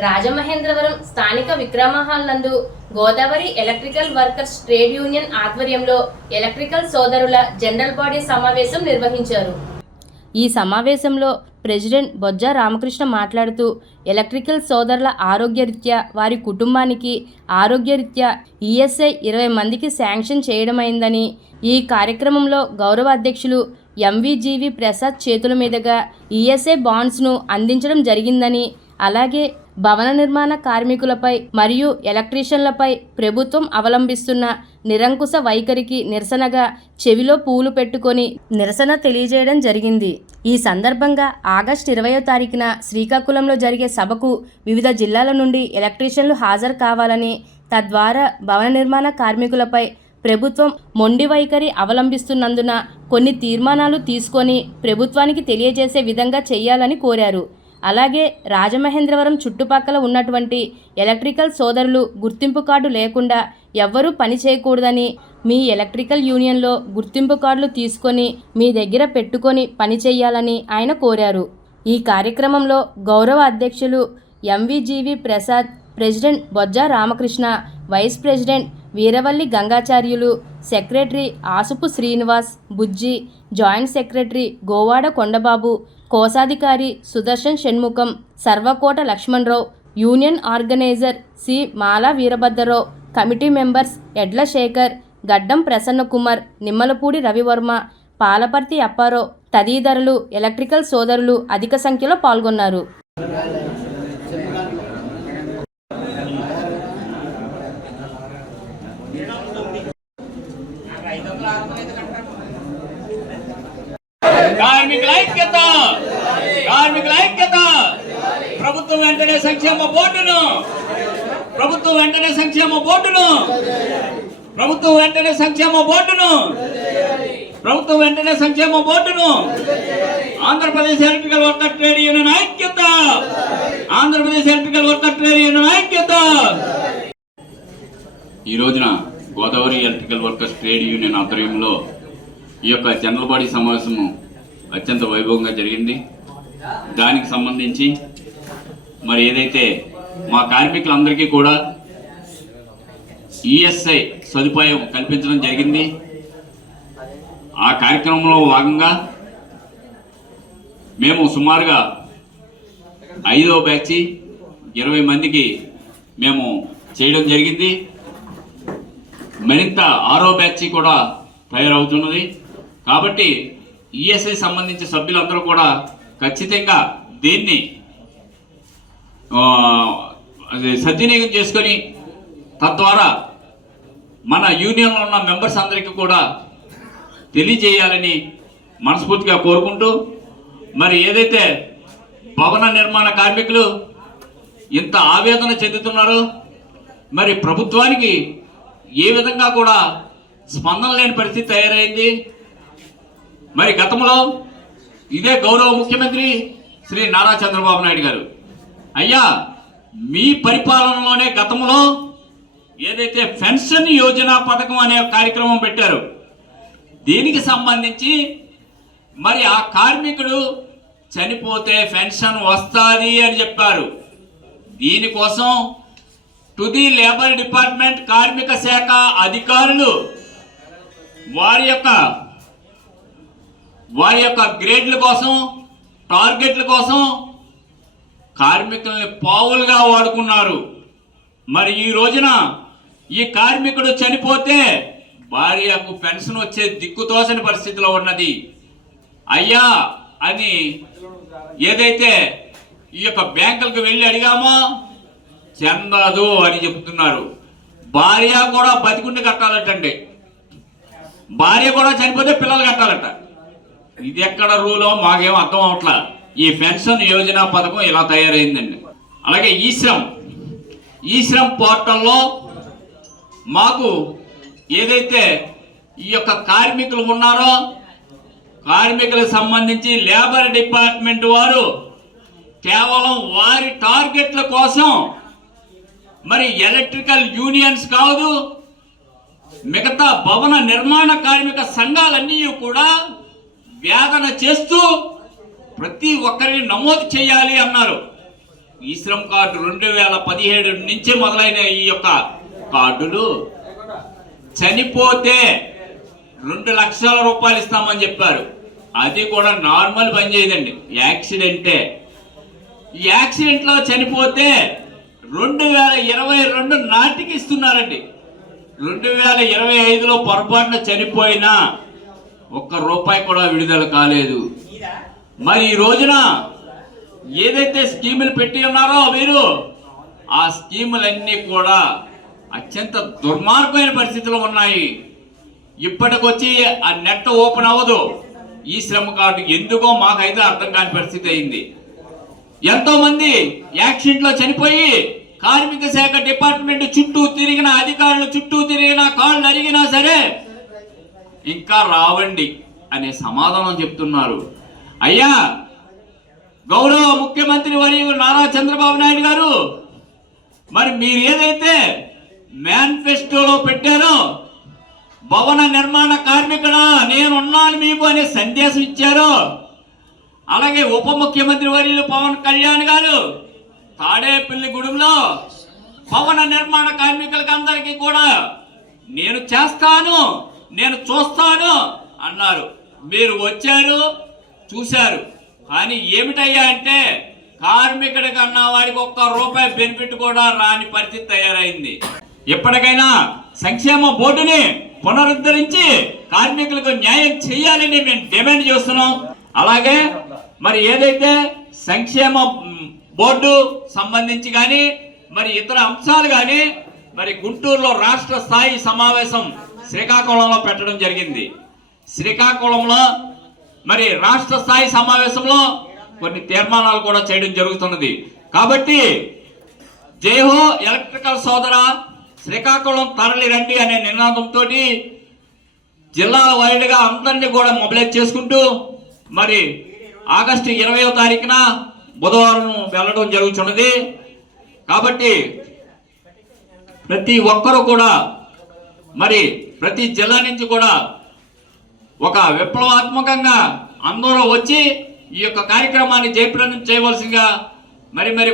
రాజమహేంద్రవరం స్థానిక విక్రమహాల్ నందు Godavari electrical workers trade union ఆధ్వర్యంలో ఎలక్ట్రికల్ సోదరుల జనరల్ బాడీ సమావేశం నిర్వహించారు. ఈ సమావేశంలో ప్రెసిడెంట్ బొజ్జ రామకృష్ణ మాట్లాడుతూ ఎలక్ట్రికల్ సోదరుల ఆరోగ్యరీత్యా వారి కుటుంబానికి ఆరోగ్యరీత్యా ఈఎస్ఐ ఇరవై మందికి శాంక్షన్ చేయడమైందని ఈ కార్యక్రమంలో గౌరవ అధ్యక్షులు ఎంవిజీవి ప్రసాద్ చేతుల మీదుగా ఈఎస్ఐ బాండ్స్ను అందించడం జరిగిందని అలాగే భవన నిర్మాణ కార్మికులపై మరియు ఎలక్ట్రీషియన్లపై ప్రభుత్వం అవలంబిస్తున్న నిరంకుశ వైఖరికి నిరసనగా చెవిలో పూలు పెట్టుకొని నిరసన తెలియజేయడం జరిగింది. ఈ సందర్భంగా ఆగస్టు ఇరవయో తారీఖున శ్రీకాకుళంలో జరిగే సభకు వివిధ జిల్లాల నుండి ఎలక్ట్రీషియన్లు హాజరు కావాలని తద్వారా భవన నిర్మాణ కార్మికులపై ప్రభుత్వం మొండి వైఖరి అవలంబిస్తున్నందున కొన్ని తీర్మానాలు తీసుకొని ప్రభుత్వానికి తెలియజేసే విధంగా చేయాలని కోరారు. అలాగే రాజమహేంద్రవరం చుట్టుపక్కల ఉన్నటువంటి ఎలక్ట్రికల్ సోదరులు గుర్తింపు కార్డు లేకుండా ఎవ్వరూ పని చేయకూడదని మీ ఎలక్ట్రికల్ యూనియన్లో గుర్తింపు కార్డులు తీసుకొని మీ దగ్గర పెట్టుకొని పని చేయాలని ఆయన కోరారు. ఈ కార్యక్రమంలో గౌరవ అధ్యక్షులు MVGV Prasad president Bojja Ramakrishna vice president Veeravalli Gangacharyulu secretary Asupu Srinivas Bujji joint secretary Govada Kondababu కోశాధికారి Sudarshan Shanmukham Sarvakota Lakshmanarao union organiser C Mala Veerabhadrarao committee members ఎడ్ల శేఖర్ గడ్డం ప్రసన్నకుమార్ నిమ్మలపూడి రవివర్మ పాలపర్తి అప్పారావు తదితరులు ఎలక్ట్రికల్ సోదరులు అధిక సంఖ్యలో పాల్గొన్నారు. కార్మికుల ఐక్యత! కార్మికుల ఐక్యత! ప్రభుత్వం వెంటనే సంక్షేమ బోర్డును! ప్రభుత్వం వెంటనే సంక్షేమ బోర్డును! ప్రభుత్వం వెంటనే సంక్షేమ బోర్డును! ప్రభుత్వం వెంటనే సంక్షేమ బోర్డును! Andhra Pradesh electrical worker trade union ఐక్యత! Andhra Pradesh electrical worker trade union ఐక్యత! ఈ రోజున Godavari electrical workers trade union ఆధ్వర్యంలో ఈ యొక్క జనరల్ బాడీ సమావేశము అత్యంత వైభవంగా జరిగింది. దానికి సంబంధించి మరి ఏదైతే మా కార్మికులందరికీ కూడా ఈఎస్ఐ సదుపాయం కల్పించడం జరిగింది. ఆ కార్యక్రమంలో భాగంగా మేము సుమారుగా ఐదో బ్యాచ్ ఇరవై మందికి మేము చేయడం జరిగింది. మరింత ఆరో బ్యాచ్ కూడా తయారవుతున్నది. కాబట్టి ఈఎస్ఐ సంబంధించిన సభ్యులందరూ కూడా ఖచ్చితంగా దీన్ని అది సద్వినియోగం చేసుకొని తద్వారా మన యూనియన్లో ఉన్న మెంబర్స్ అందరికీ కూడా తెలియజేయాలని మనస్ఫూర్తిగా కోరుకుంటూ మరి ఏదైతే భవన నిర్మాణ కార్మికులు ఇంత ఆవేదన చెందుతున్నారో మరి ప్రభుత్వానికి ఏ విధంగా కూడా స్పందన లేని పరిస్థితి తయారైంది. మరి గతంలో ఇదే గౌరవ ముఖ్యమంత్రి శ్రీ నారా చంద్రబాబు నాయుడు గారు. అయ్యా మీ పరిపాలనలోనే గతంలో ఏదైతే పెన్షన్ యోజన పథకం అనే కార్యక్రమం పెట్టారు దీనికి సంబంధించి మరి ఆ కార్మికుడు చనిపోతే పెన్షన్ వస్తుంది అని చెప్పారు. దీనికోసం టు ది లేబర్ డిపార్ట్మెంట్ కార్మిక శాఖ అధికారులు వారి యొక్క వారి యొక్క గ్రేడ్ల కోసం టార్గెట్ల కోసం కార్మికుల్ని పావులుగా వాడుకున్నారు. మరి ఈ రోజున ఈ కార్మికుడు చనిపోతే భార్యకు పెన్షన్ వచ్చే దిక్కుతోసని పరిస్థితిలో ఉన్నది. అయ్యా అని ఏదైతే ఈ యొక్క బ్యాంకులకు వెళ్ళి అడిగామో చెందదు అని చెప్తున్నారు. భార్య కూడా బతికుండి కట్టాలటండి. భార్య కూడా చనిపోతే పిల్లలు కట్టాలట. ఇది ఎక్కడ రూలో మాకేం అర్థం అవట్లా. ఈ పెన్షన్ యోజన పథకం ఇలా తయారైందండి. అలాగే ఈ శ్రమ్ ఈ శ్రమ్ పోర్టల్లో మాకు ఏదైతే ఈ యొక్క కార్మికులు ఉన్నారో కార్మికులకు సంబంధించి లేబర్ డిపార్ట్మెంట్ వారు కేవలం వారి టార్గెట్ల కోసం మరి ఎలక్ట్రికల్ యూనియన్స్ కాదు మిగతా భవన నిర్మాణ కార్మిక సంఘాలన్నీ కూడా వేదన చేస్తూ ప్రతి ఒక్కరిని నమోదు చేయాలి అన్నారు. ఈ శ్రమ్ కార్డు రెండు వేల పదిహేడు నుంచి మొదలైన ఈ యొక్క కార్డులు. చనిపోతే రెండు లక్షల రూపాయలు ఇస్తామని చెప్పారు. అది కూడా నార్మల్ పని చేయదండి. యాక్సిడెంటే. ఈ చనిపోతే రెండు వేల ఇరవై రెండు నాటికి ఇస్తున్నారండి రెండు వేల ఇరవై ఐదులో పొరపాటున చనిపోయినా ఒక్క రూపాయి కూడా విడుదల కాలేదు. మరి ఈ రోజున ఏదైతే స్కీములు పెట్టి ఉన్నారో మీరు ఆ స్కీములన్నీ కూడా అత్యంత దుర్మార్గమైన పరిస్థితిలో ఉన్నాయి. ఇప్పటికొచ్చి ఆ నెట్ ఓపెన్ అవ్వదు. ఈ శ్రమ కార్డు ఎందుకో మాకైతే అర్థం కాని పరిస్థితి అయింది. ఎంతోమంది యాక్సిడెంట్లో చనిపోయి కార్మిక శాఖ డిపార్ట్మెంట్ చుట్టూ తిరిగిన అధికారులు చుట్టూ తిరిగిన కాళ్ళు అరిగినా సరే ఇంకా రావండి అనే సమాధానం చెప్తున్నారు. అయ్యా గౌరవ ముఖ్యమంత్రి వర్యులు నారా చంద్రబాబు నాయుడు గారు మరి మీరు ఏదైతే మేనిఫెస్టోలో పెట్టారో భవన నిర్మాణ కార్మికుడా నేనున్నాను మీకు అనే సందేశం ఇచ్చారో అలాగే ఉప ముఖ్యమంత్రి వర్యులు పవన్ కళ్యాణ్ గారు తాడేపల్లిగూడెంలో భవన నిర్మాణ కార్మికులకి అందరికీ కూడా నేను చేస్తాను నేను చూస్తాను అన్నారు. మీరు వచ్చారు చూశారు. కానీ ఏమిటయ్యా అంటే కార్మికుడి కన్నా వాడికి ఒక్క రూపాయి బెనిఫిట్ కూడా రాని పరిస్థితి తయారైంది. ఎప్పటికైనా సంక్షేమ బోర్డుని పునరుద్ధరించి కార్మికులకు న్యాయం చేయాలని మేము డిమాండ్ చేస్తున్నాం. అలాగే మరి ఏదైతే సంక్షేమ బోర్డు సంబంధించి కానీ మరి ఇతర అంశాలు కానీ మరి గుంటూరులో రాష్ట్ర స్థాయి సమావేశం శ్రీకాకుళంలో పెట్టడం జరిగింది. శ్రీకాకుళంలో మరి రాష్ట్ర స్థాయి సమావేశంలో కొన్ని తీర్మానాలు కూడా చేయడం జరుగుతున్నది. కాబట్టి జైహో ఎలక్ట్రికల్ సోదర శ్రీకాకుళం తరలి రండి అనే నినాదంతో జిల్లాల వైడ్గా అందరినీ కూడా మొబిలైజ్ చేసుకుంటూ మరి ఆగస్టు ఇరవయో తారీఖున బుధవారం వెళ్ళడం జరుగుతున్నది కాబట్టి ప్రతి ఒక్కరూ కూడా మరి ప్రతి జిల్లా నుంచి కూడా ఒక విప్లవాత్మకంగా అందరూ వచ్చి ఈ యొక్క కార్యక్రమాన్ని జయప్రదం చేయవలసిందిగా మరి మరి